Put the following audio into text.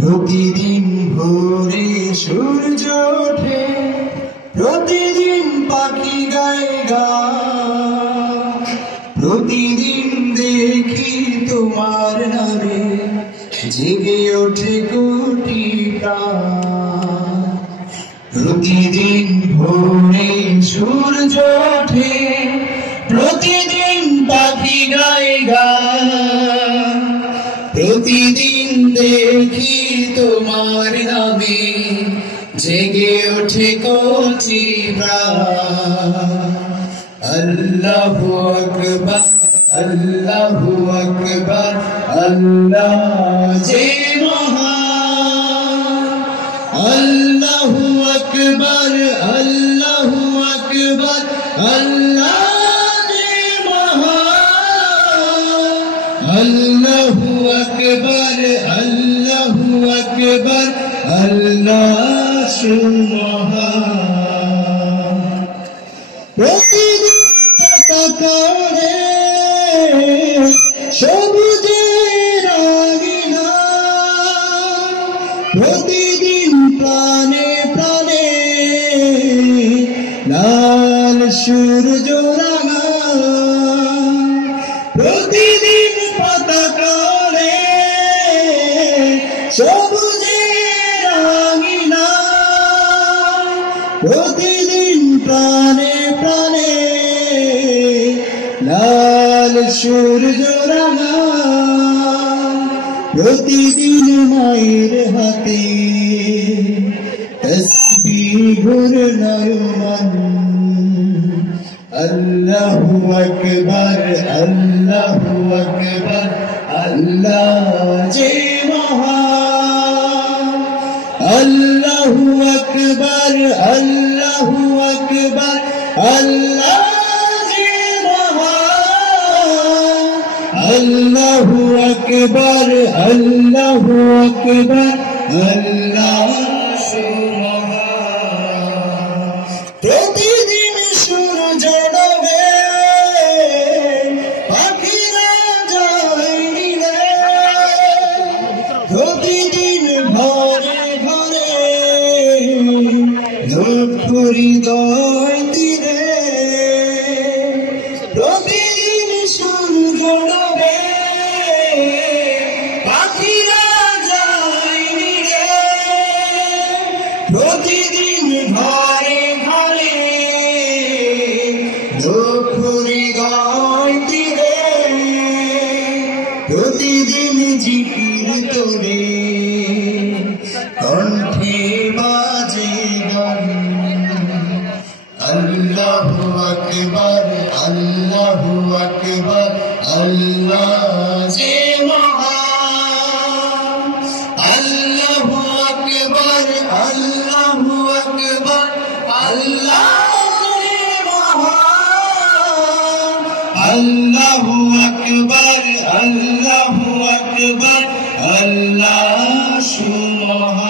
প্রতিদিন ভোরে সূর্য ওঠে, প্রতিদিন পাখি গায় গান, প্রতিদিন দেখি তোমার নামে জেগে ওঠে কোটি প্রাণ। প্রতিদিন ভোরে সূর্য ওঠে, প্রতিদিন পাখি গায় গান, প্রতিদিন দেখি তোমার নামে জেগে ওঠে কোটি প্রাণ। আল্লাহু আকবার, আল্লাহু আকবার, আল্লাহ যে মহান। আল্লাহু আকবার, আল্লাহু আকবার, আল্লাহ যে মহান। আল্লাহু আকবার, আল্লাহু আকবার, আল্লাহ সুবহান। প্রতিদিন পতাকারে সবুজের আঙিনা, প্রতিদিন প্রাণে প্রাণে লাল সূর্য রাঙা। প্রতিদিন পতাকারে সবুজের আঙিনা, প্রতিদিন প্রাণে প্রাণে লাল সূর্য রাঙা। প্রতিদিন মায়ের হাতে তসবিহ ঘূর্ণায়মান। আল্লাহু আকবার, আল্লাহু আকবার, আল্লাহ যে মহান। আল্লাহু আকবার, আল্লাহু আকবার, আল্লাহ যে মহান। আল্লাহু আকবার, আল্লাহু আকবার, আল্লাহ সুবহান। প্রতিদিন সূর্য ডোবে, পাখিরা যায় নীড়ে, প্রতিদিন ঘরে ঘরে দুঃখ হৃদয় তীরে। প্রতিদিন সূর্য ডোবে, পাখিরা যায় নীড়ে, প্রতিদিন ঘরে ঘরে দুঃখ হৃদয় তীরে। প্রতিদিন জিকির তোরে কণ্ঠে বাজে গান। আল্লাহু আকবার, আল্লাহু আকবার, আল্লাহ যে মহান। আল্লাহু আকবার, আল্লাহু আকবার, আল্লাহ যে মহান। আল্লাহু আকবার, আল্লাহু আকবার, আল্লাহ সুবহান।